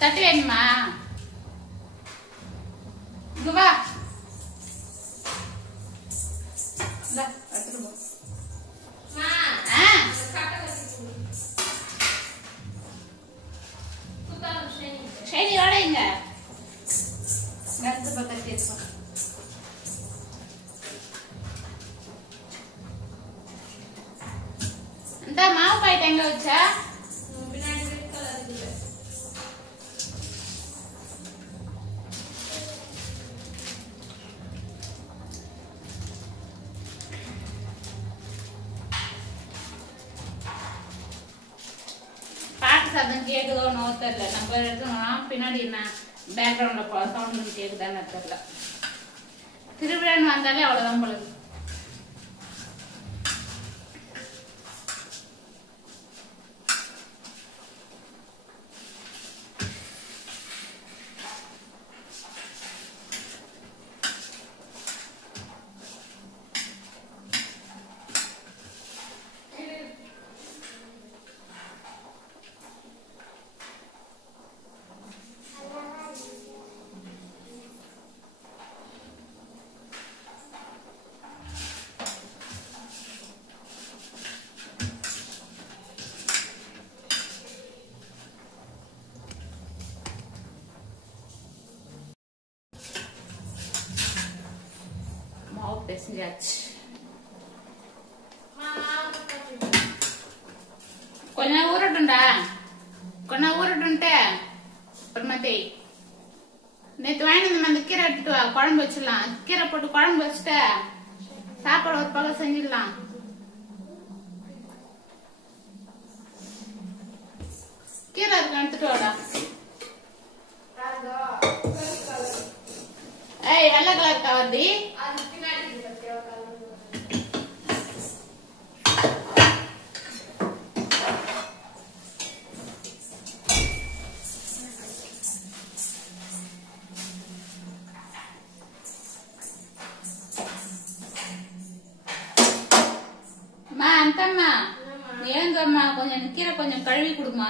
தட்டு வேணுமா? இங்க வா. எடுத்துட்டு போ. சரி வாடகைங்க. அடுத்த பக்கத்து எடுப்போம். இந்த மாவு பாக்கெட் எங்க வச்சா? பாட்டு சத்தம் கேக்குதோ நோ தெரியல. நம்ம எடுத்தோம்னா பின்னாடி என்ன பேக்ரவுண்ட்ல சவுண்ட் கேக்குதான்னு தெரியல. திருவிழான்னு வந்தாலே அவ்வளவுதான் போல. பேசியாச்சு. கொஞ்சம் ஊறட்டும்டா. கொஞ்சம் ஊறட்டும்ட்டு அப்புறமாத்தி நேற்று வாங்கி அந்த கீரை எடுத்துட்டு வா. குழம்பு வச்சிடலாம். கீரை போட்டு குழம்பு வச்சுட்டு சாப்பாடு ஒரு பக்கம் செஞ்சிடலாம். கீரை இருக்கு எடுத்துட்டு வாடா. ஏய் வெள்ளை கலர் கவர்டி. அந்தம்மா ஏங்கம்மா கொஞ்சம் கீரை கொஞ்சம் கழுவி கொடுமா.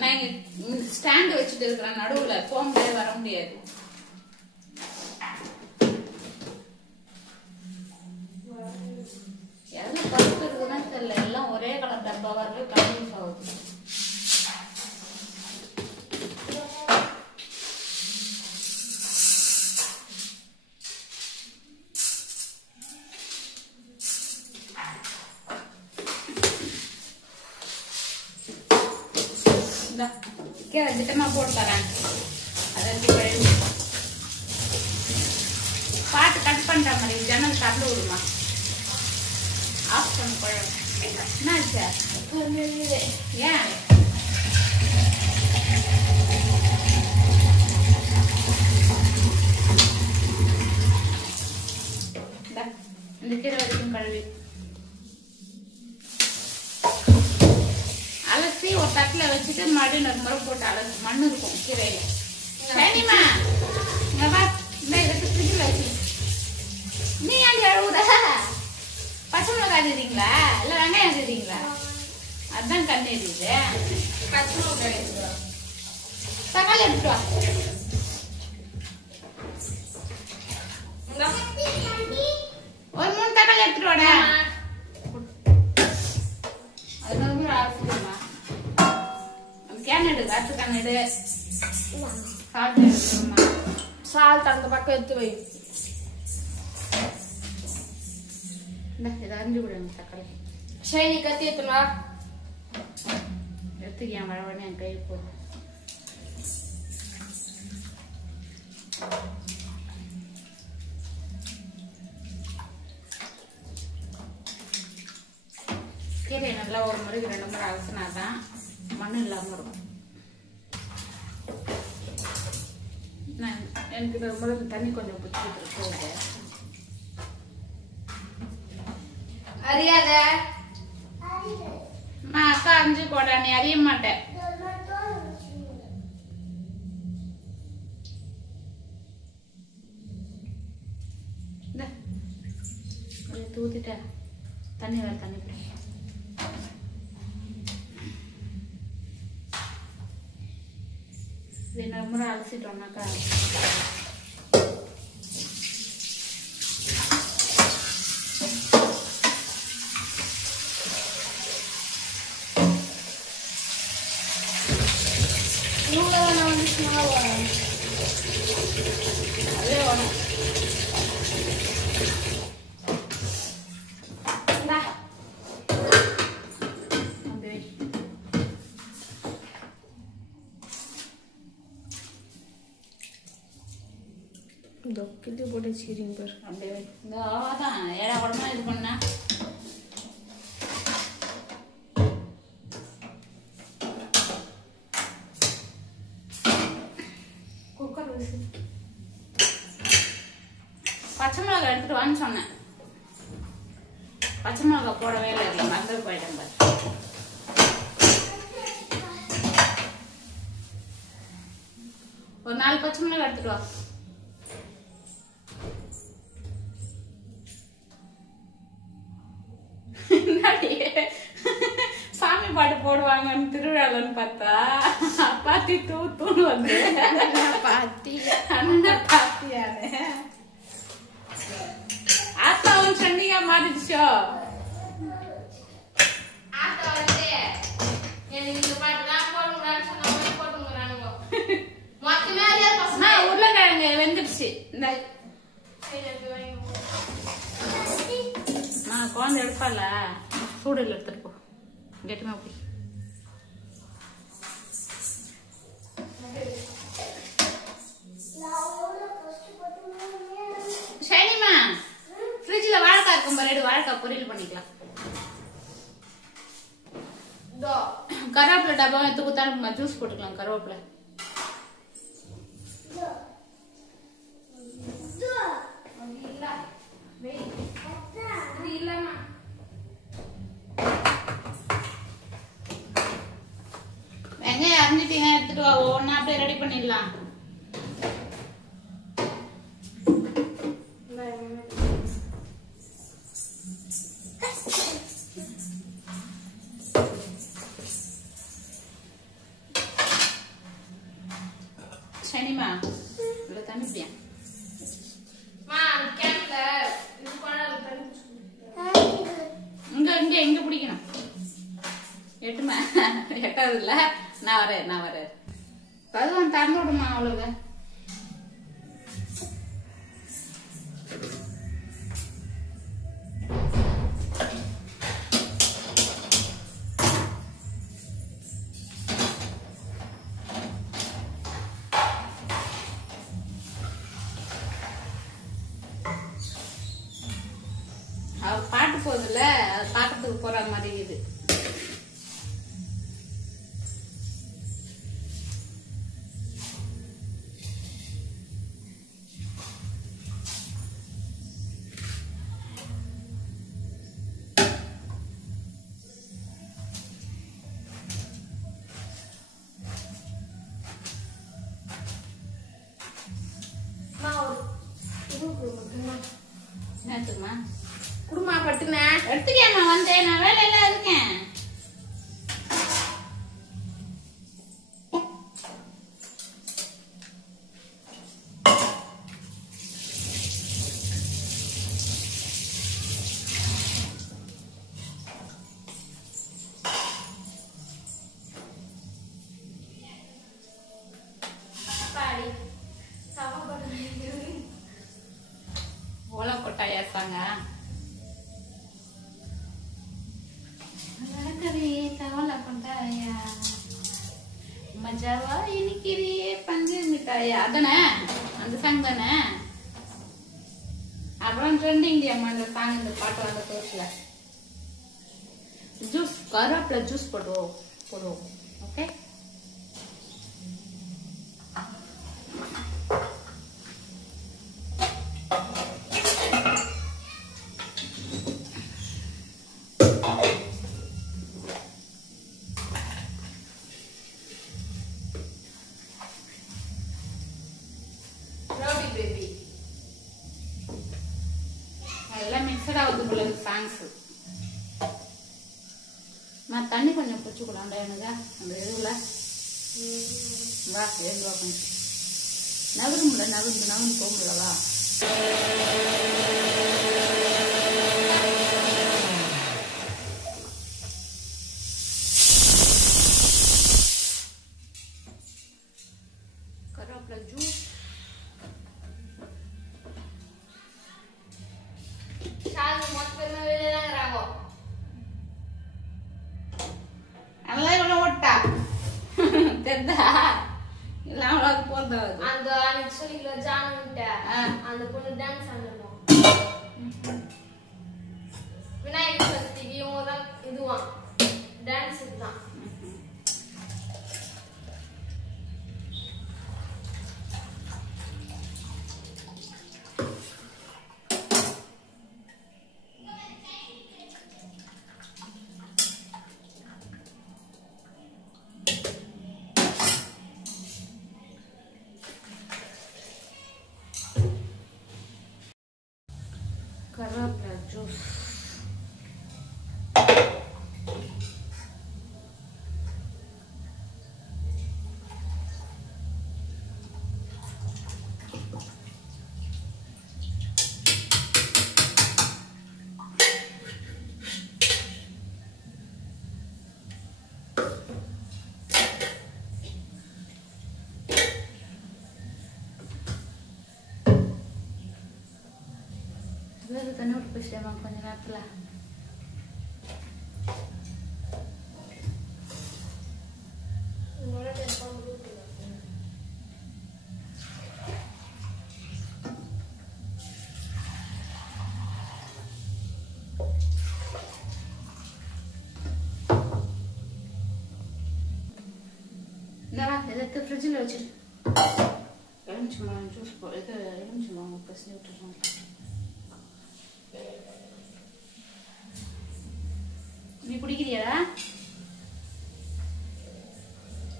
நான் ஸ்டாண்ட் வச்சுட்டு இருக்கிறேன். நடுவுல போக முடியாது, வர முடியாது. எல்லாம் பருப்பு இருக்குதுன்னு தெரியல. எல்லாம் ஒரே கலர் டப்பா வரவே கன்ஃபியூஸ் ஆகுது. கீரை திட்டமா போட்டு தரேன். பாட்டு கட் பண்ற மாதிரி ஜன்னல் திறந்து விடுமா. ஆஃப் பண்ண குழம்பு என்னாச்சு? ஏன் இந்த கீரை வரைக்கும் கழுவி அலசி ஒரு தட்டுல வச்சுட்டு மறுபடியும் ஒரு முறை போட்டு அலசி. மண்ணு இருக்கும் கீரையில. சரிமா ஃப்ரிட்ஜில் வச்சு. நீ ஏன் அழுவுற? பச்சை மிளகாய் எழுதிங்களா இல்ல வெங்காயம் எழுதிங்களா? அதுதான் கண்ணு எழுதிது. பச்சை மிளகாய் தக்காளி எடுத்துட்டு வா. ஒரு 3 தக்காளி எடுத்துட்டு வாடா. கேனடு காற்று கண்ணடு சால்ட் எடுத்துருமா. சால்ட் அந்த பக்கம் எடுத்து வை. இதை அரிஞ்சு விடுங்க தக்காளி. சரி கத்தி எடுத்துமா. எடுத்துக்கியா மழை என் கை போடு. கீரை நல்லா ஒரு முறைக்கு 2 முறை அலசினாதான் மண்ணு இல்லாம இருக்கும். எனக்கு முதல்ல தண்ணி கொஞ்சம் பிடிச்சிட்டு இருக்கு. அறியாத நான் அக்கா அரிஞ்சு போட நீ அறிய மாட்டேன். தூத்திட்ட தண்ணி வேற தண்ணி பிடி. 2 முறை அலசிட்டோம்னாக்கா அதே வரும். தொக்கிட்டு போட்டு வச்சுக்கிறீங்க பாரு. அப்படியே இந்த அவ்வளோதான். ஏழா குடமா இது பண்ணா குக்கர் விசில். பச்சை மிளகாய் எடுத்துட்டு வான்னு சொன்னேன். பச்சை மிளகாய் போடவே இல்லை, மறந்து போயிட்டேன் பாரு. ஒரு 4 பச்சை மிளகாய் எடுத்துட்டு வா. சாமி பாட்டு போடுவாங்கன்னு திருவிழாலன்னு பார்த்தா பாத்தி தூன்னு வந்து பாத்தி அண்ணன் பாத்தியானே ஆத்தாவும் சண்டிகா மாறிடுச்சோ. ஆத்தா வந்து எனக்கு இந்த பாட்டு தான் போடுங்கன்னு சொன்ன போட்டுங்கிறானுங்க. மொத்தமே உருளைக்கிழங்கு வெந்துடுச்சு. இந்த குழந்தை எடுப்பால சூடுல எடுத்துட்டு போ. கெட்டுமா போய் ஷைனிமா ஃப்ரிட்ஜ்ல வாழைக்காய் இருக்கும் பாரு, வாழைக்காய் பொரியல் பண்ணிக்கலாம். கருவேப்பிலை டப்பா எடுத்து கொடுத்தா ஜூஸ் போட்டுக்கலாம். கருவேப்பிலை வெங்காயம் அரிஞ்சிட்டீங்க, எடுத்துட்டு வா. ஒவ்வொன்னா அப்படியே ரெடி பண்ணிடலாம். சனிமா இவ்வளவு தண்ணி பிடியா இங்க இங்க எங்க பிடிக்கணும். எட்டுமா எட்டாவது இல்ல. நான் வரேன். பகவான் திறந்து விடுமா அவ்வளவு. அவ பாட்டு போகுதுல்ல, அது பாக்கிறதுக்கு போற மாதிரி இது. என்னத்துக்குமா குடுமா பட்டுனா எடுத்துக்கேம்மா. வந்தேன், நான் வேலையெல்லாம் இருக்கேன். ஓலை கொட்டாயா சாங்க தவளை கொண்டாயா மஜாவா இனிக்கிறியே பஞ்சு மிட்டாயா. அதானே அந்த சாங் தானே. அப்புறம் ட்ரெண்டிங் அந்த சாங், இந்த பாட்டு வந்த கோர்ஸ்ல ஜூஸ் கருவேப்பிலை ஜூஸ் போடுவோம். ஓகே எல்லாம் மிக்சட் ஆகுது போல சாங்ஸ். நான் தண்ணி கொஞ்சம் பிடிச்சிக்கலாம் எனக்கு அந்த இதுல வா எழுந்து வா கொஞ்சம் நகரும்ல நகர்ந்து போகும்ல வா. கருவேப்பிலை ஜூஸ் நல்லா இவ்வளோ ஓட்டா தெரிதா இல்லை அவ்வளோ போகிறது அந்த அன்னைக்கு சொல்லிக்கல ஜானுன்ட்ட அந்த பொண்ணு டான்ஸ் ஆடணும். விநாயகர் சதுர்த்திக்கு இவங்க தான் இதுவான் டான்ஸ் இதுதான். கருவேப்பிலை ஜூஸ் தண்ணி விட்டு போயிட்டேமா கொஞ்ச நேரத்துல. எடுத்து ஃப்ரிட்ஜில் வச்சிரு. எலுமிச்சம்பழம் ஜூஸ் இது எலுமிச்சம்பழம் பசி விட்டுருவோம். நீ குடிக்கிறியாடா?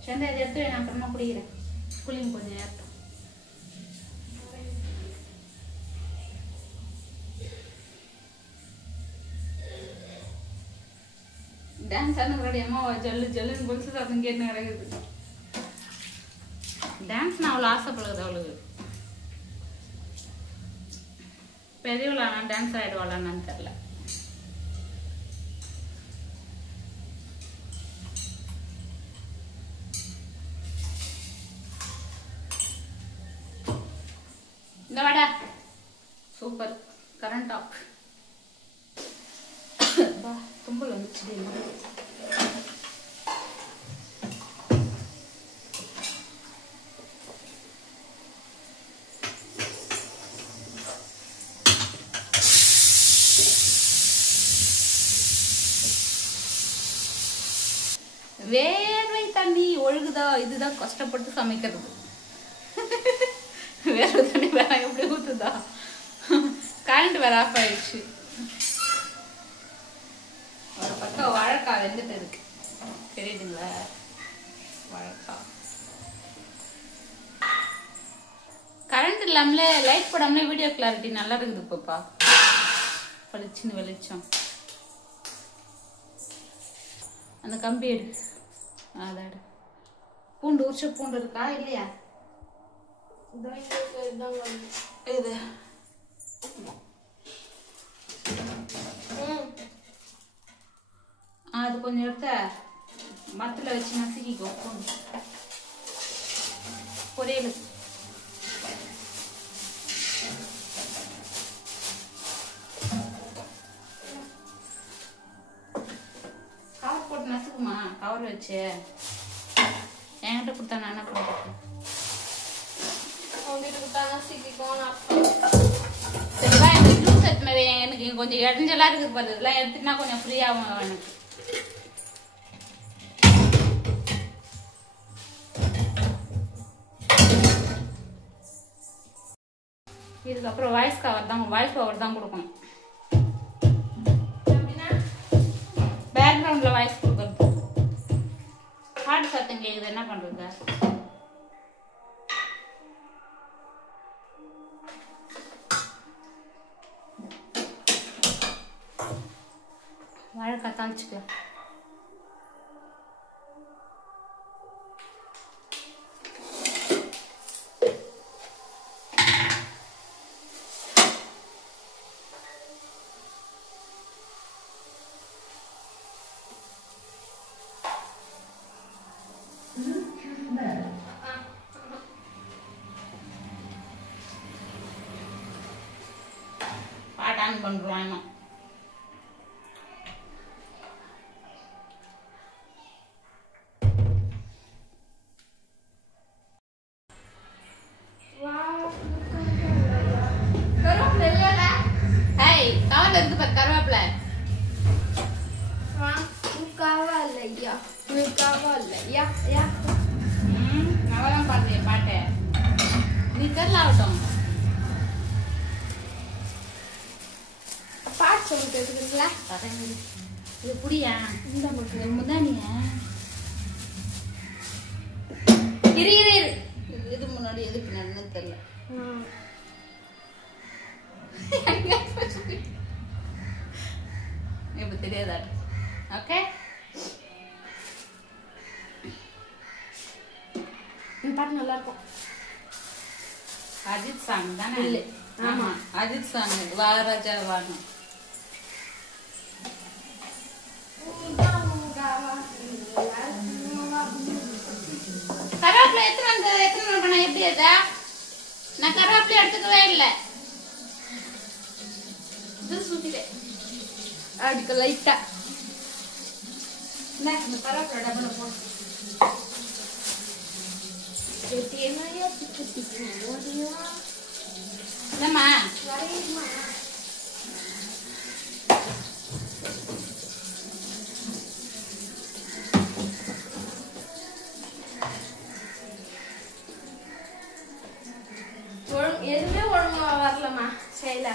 சந்தா இதை எடுத்து நான் அப்புறமா குடிக்கிறேன். குளிங்க கொஞ்சம் நேரத்தை. டான்ஸ் ஆனவங்களுடைய அம்மா ஜல்லு ஜல்லுன்னு கொலுசு சத்தம் கேட்டு கிடக்குது. டான்ஸ் நான் அவ்வளோ ஆசைப்படுது அவளுக்கு. பெரியவளா நான் டான்ஸ் ஆயிடுவாளான்னு தெரியல. இந்த வாடா சூப்பர் கரண்ட் ஆஃப். தும்பல் வந்துச்சு. வேர்வை தண்ணி ஒழுகுதா? இதுதான் கஷ்டப்பட்டு சமைக்கிறது. வேர்வை தண்ணி வேற எப்படி ஊத்துதா? கரண்ட் வேற ஆஃப் ஆயிடுச்சு. ஒரு பக்கம் வாழைக்காய் வெந்துட்டு இருக்கு தெரியுதுங்களா? வாழைக்காய் கரண்ட் இல்லாமலே லைட் போடாமலே வீடியோ கிளாரிட்டி நல்லா இருக்குது. பாப்பா பளிச்சுன்னு வெளிச்சம். அந்த கம்பி எடு. அதாடு. பூண்டு உரிச்ச பூண்டு இருக்கா இல்லையா? இது அது கொஞ்சம் எடுத்த மரத்தில் வச்சு நசுக்கிக்கோ. பொரியல் கவர் போட்டு நசுக்குமா? கவர் வச்சு என்கிட்ட கொடுத்தா நான் என்ன பண்ணுறேன்? சரிவா, எனக்கு ஜூஸ் எடுத்துனது எனக்கு கொஞ்சம் இடைஞ்சலா இருக்குது பாரு. இதெல்லாம் எடுத்துனா கொஞ்சம் ஃப்ரீயாகும் எனக்கு. இதுக்கப்புறம் வாய்ஸ் ஓவர் தான் கொடுக்கணும். பேக்ரவுண்ட்ல வாய்ஸ் கொடுக்கறது. ஹார்ட் சத்தம் கேக்குது, என்ன பண்றது? வாழைக்காய் தாளிச்சுக்கலாம். பாட்டான் பண்றாங்க. கவர்ல இருக்கு பாரு கருவேப்பிலை. நவதான் பாடுறிய பாட்டு. நீ தெரியல ஆகட்டும். பாட்டு சொல்லிட்டு இருக்குங்களா? இது புடியா? இந்த முந்தானிய இரு இரு இரு. இது முன்னாடி எது பின்னாடின்னு தெரியல. இப்ப தெரியாதா? ஓகே, இந்த பாட்டு நல்லா இருக்கும். அஜித் சாங் தானே? இல்லை. ஆமா, அஜித் சாங். வாராஜா வாங்க. கருவேப்பிலை எத்தனை பண்ண எப்படி அதா? நான் கருவேப்பிலை எடுத்துக்கவே இல்லை. இது சுத்திட்டேன். அதுக்கு லைட்டா இந்த கருவேப்பிலை டபுள போட்டு. என்னம்மா? எதுவுமே ஒழுங்கா வரலம்மா. செய்யல.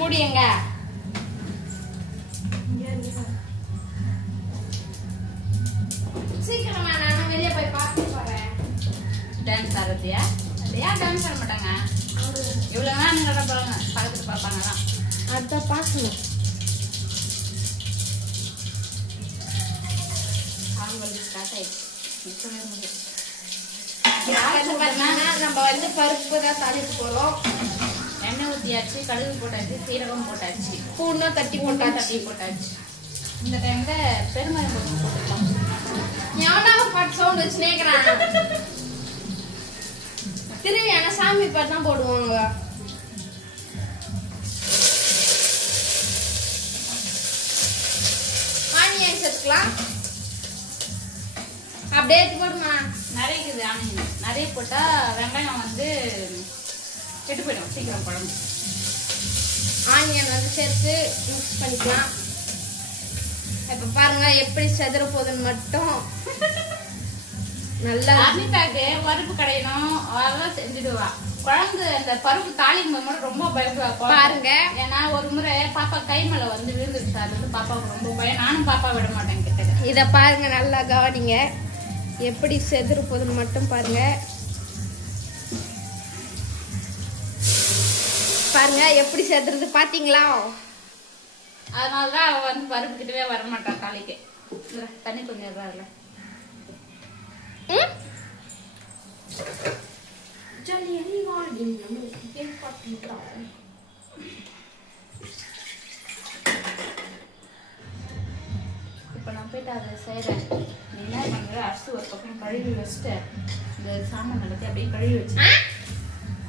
முடியுங்க. சீக்கிரமா நான் வெளியே போய் பார்த்து போறேன். டான்ஸ் ஆடுறதையா? ஏன் டான்ஸ் ஆட மாட்டாங்க? இவ்வளவு நேரம் நீங்க போறாங்க பக்கத்துல பாப்பாங்கதான். அதான் பார்க்கணும். அவங்களுக்கு ஸ்டார்ட் ஆயிடுச்சு. நம்ம வந்து பருப்பு தான் தாளிக்க போறோம். எண்ணெய் ஊத்தியாச்சு, கடுகு போட்டாச்சு, சீரகம் போட்டாச்சு, பூண்டா தட்டி போட்டாச்சு. இந்த டைம்ல பெருங்காயம் போட்டுக்கலாம். எவனாக பாட்டு சவுண்ட் வச்சு நேக்கிறான். திரும்பி ஆனா சாமி பாட்டு தான் போடுவாங்க. ஆனியன் சேர்த்துக்கலாம். அப்படியே எடுத்து போடுமா. நிறைய இருக்குது ஆனியன். நிறைய போட்டா வெங்காயம் வந்து கெட்டு போயிடும் சீக்கிரம் குழம்பு. ஆனியன் வந்து சேர்த்து மிக்ஸ் பண்ணிக்கலாம். இப்ப பாருங்க எப்படி செதற போகுதுன்னு மட்டும் நல்லா. அனிதாக்கு பருப்பு கடையணும் அதெல்லாம் செஞ்சுடுவா. குழம்பு அந்த பருப்பு தாளிக்கும் போது மட்டும் ரொம்ப பயப்படுவா பாருங்க. ஏன்னா ஒரு முறை பாப்பா கை மேல வந்து விழுந்துருச்சு. அது வந்து பாப்பாவுக்கு ரொம்ப பயம். நானும் பாப்பா விட மாட்டேன் கிட்ட. இத பாருங்க, நல்லா கவனிங்க எப்படி செதற போகுதுன்னு மட்டும் பாருங்க. பாருங்க எப்படி செதுறது பாத்தீங்களா? அதனாலதான் அவ வந்து பருப்பு கிட்டவே வரமாட்டான் தாளிக்கு. தண்ணி கொஞ்சம் இருக்காதுல்ல. இப்ப நான் போயிட்டு அதை செய்யறேன். நீ என்ன பண்ற? அரிசி ஒரு பக்கம் கழுவி வச்சுட்டு இந்த சாமான் எல்லாத்தையும் அப்படியே கழுவி வச்சு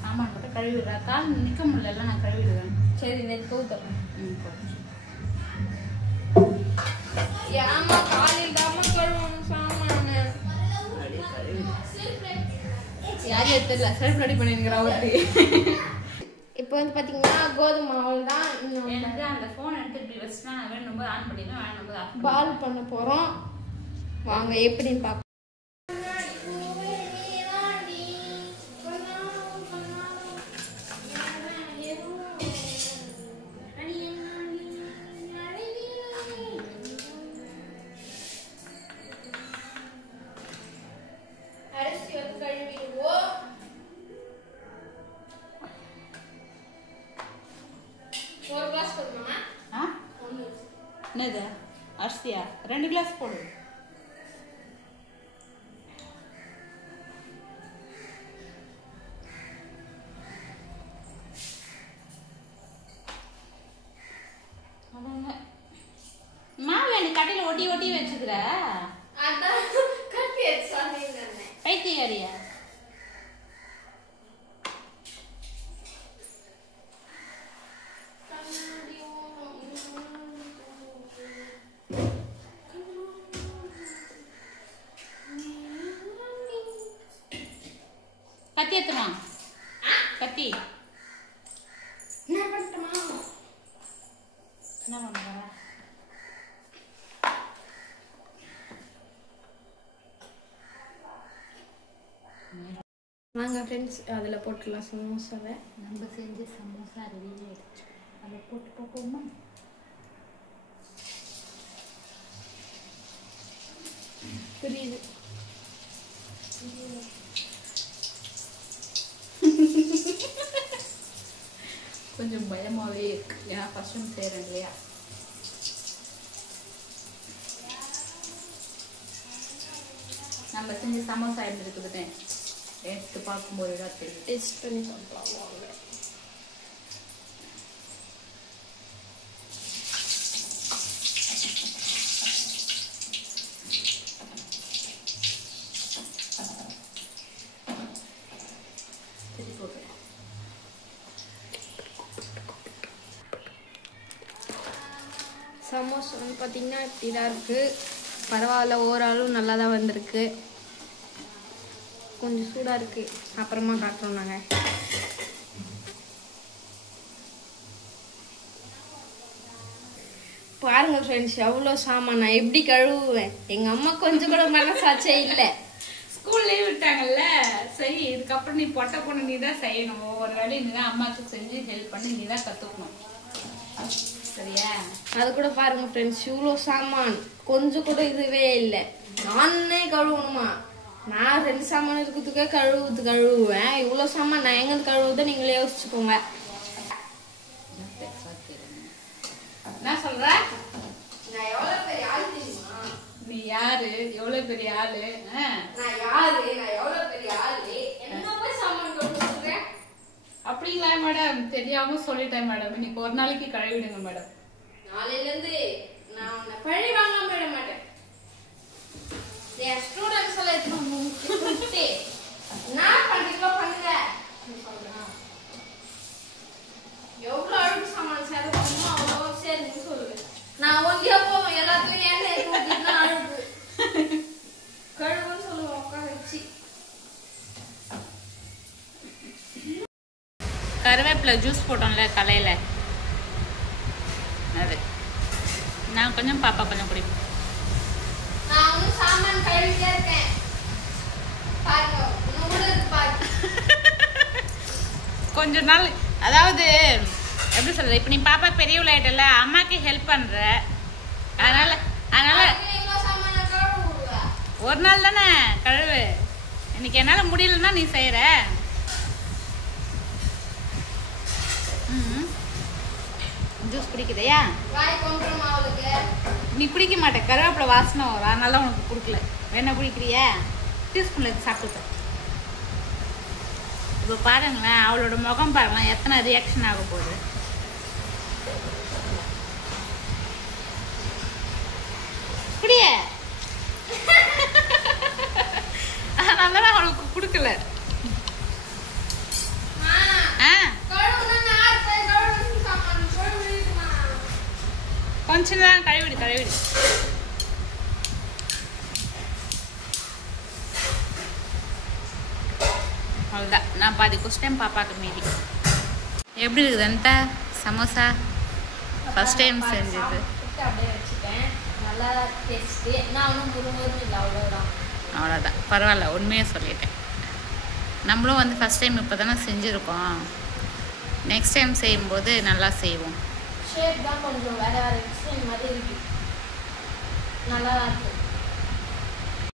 சாமான் மட்டும் கழுவிடுறேன். கால் நிக்க முடியல, நான் கழுவிடுவேன். சரி, நெருக்க ஊத்துறேன். ஏமா காலையில் தாம கழுவணும் சாமானு. யாரு தெரியல, செல்ஃப் ரெடி பண்ணிருக்கிறா ஒருத்தி. இப்போ வந்து பாத்தீங்கன்னா கோதுமை மாவு தான் எனக்கு அந்த போன் எடுத்து இப்படி வச்சுனா நான் வேணும்போது ஆன் பண்ணிடுவேன், வேணும்போது ஆஃப் பண்ணிடுவேன். பால் பண்ண போறோம். வாங்க எப்படின்னு பார்ப்போம். என்னது அரிசியா? 2 கிளாஸ் போடு. வச்சுக்கிற அதான் கட்டி சொன்னீங்க பைத்தியக்காரியா கத்தி எத்துமா கத்தி என்ன பண்ணட்டுமா என்ன பண்ணுற வாங்க ஃப்ரெண்ட்ஸ் அதில் போட்டுடலாம் சமோசாவை. நம்ம செஞ்ச சமோசா ரெடி ஆயிடுச்சு. அதை போட்டு பார்ப்போமா? புரியுது. கொஞ்சம் பயமாகவே இருக்கு, ஏன்னா ஃபர்ஸ்ட் டைம் செய்கிறேன் இல்லையா. நம்ம செஞ்ச சமோசா எப்படி இருக்குதுன்னு எடுத்து பார்க்கும்போது தான் தெரியும். டேஸ்ட் பண்ணி பார்க்கலாம். சமோசா வந்து பார்த்தீங்கன்னா இப்படி தான் இருக்குது. பரவாயில்ல, ஓரளவு நல்லா தான் வந்திருக்கு. கொஞ்சம் சூடாக இருக்குது, அப்புறமா காட்டுறோம் நாங்கள். பாருங்க ஃப்ரெண்ட்ஸ், எவ்வளோ சாமான் நான் எப்படி கழுவுவேன். எங்கள் அம்மா கொஞ்சம் கூட மனசாச்சே இல்லை. ஸ்கூல் லீவ் விட்டாங்கல்ல, சரி இதுக்கப்புறம் நீ பொட்டை பொண்ணு நீ தான் செய்யணும். ஒவ்வொரு வேலையும் நீ தான் அம்மாவுக்கு செஞ்சு ஹெல்ப் பண்ணி நீ தான் கற்றுக்கணும், சரியா? அது கூட பாருங்க ஃப்ரெண்ட்ஸ், இவ்வளோ சாமான் கொஞ்சம் கூட இதுவே இல்லை. நானே கழுவணுமா? நான் 2 சாமான் இருக்கிறதுக்கே கழுவுவேன். இவ்வளோ சாமான் நான் எங்கே கழுவுறதை நீங்களே யோசிச்சுக்கோங்க. என்ன சொல்ற? நான் எவ்வளோ பெரிய ஆள் தெரியுமா? நீ யாரு? எவ்வளவு பெரிய ஆளு? நான் யாரு? நான் எவ்வளோ பெரிய ஆளு? என்ன போய் சாமான் கழுவுறேன்? அப்படிங்களா மேடம்? தெரியாம சொல்லிட்டேன் மேடம். இன்னைக்கு ஒரு நாளைக்கு கழுவிடுங்க மேடம். நாளையிலேருந்து நான் உன்னை பழி வாங்காம விட மாட்டேன். என் ஸ்டூடெண்ட்ஸ் எல்லாம் எடுத்து நான் பண்றீங்களோ பண்ணுங்க. எவ்வளோ அழுக்கு சாமான் சேரணுமோ அவ்வளோ சேருன்னு சொல்லுங்க. நான் ஒன்றியா போவேன், எல்லாத்துலயும் ஏன் ஊற்றிட்டு அழுக்கு கழுவுன்னு சொல்லுவேன் உட்கார வச்சு. கருவேப்பிலை ஜூஸ் போட்டோம்ல கலையில, அது நான் கொஞ்சம், பாப்பா கொஞ்சம் குடிப்போம். நான் ஒன்றும் சாமான் கழுவிட்டே இருக்கேன். பாருங்க, இன்னும் கூட இருக்கு பாருங்க. கொஞ்ச நாள், அதாவது எப்படி சொல்றது, இப்ப நீ பாப்பா பெரியவள ஆயிட்டல, அம்மாக்கு ஹெல்ப் பண்ற, அதனால ஒரு நாள் தானே கழுவு. இன்னைக்கு என்னால முடியலன்னா நீ செய்யற. ஜூஸ் குடிக்குதையா? நீ குடிக்க மாட்டே, கருவேப்பிலை வாசனை வரும், அதனால உனக்கு குடுக்கல. வேணா குடிக்கிறியா? டீஸ்பூன்ல சாப்பிட்டு இப்போ பாருங்களேன், அவளோட முகம் பாருங்களேன், எத்தனை ரியாக்ஷன் ஆக போகுது. குடிய அதனால அவளுக்கு குடுக்கல. கொஞ்சம் தான் கழுவிடு. அவ்வளோதான், நான் பாதி குஸ்டைம் பாப்பாக்கு மீதி. எப்படி இருக்குது அந்த சமோசா? ஃபர்ஸ்ட் டைம் செஞ்சது. அப்படியே வச்சுட்டேன், நல்லா டேஸ்ட்டு. நான் ஒன்றும் முருங்கரும் இல்லை, அவ்வளோதான், பரவாயில்ல, உண்மையாக சொல்லிட்டேன். நம்மளும் வந்து ஃபர்ஸ்ட் டைம் இப்போ தானே செஞ்சுருக்கோம். நெக்ஸ்ட் டைம் செய்யும்போது நல்லா செய்வோம். ஷேப் தான் கொஞ்சம் வேறு டிசைன் மாதிரி இருக்கு, நல்லா இருக்கு.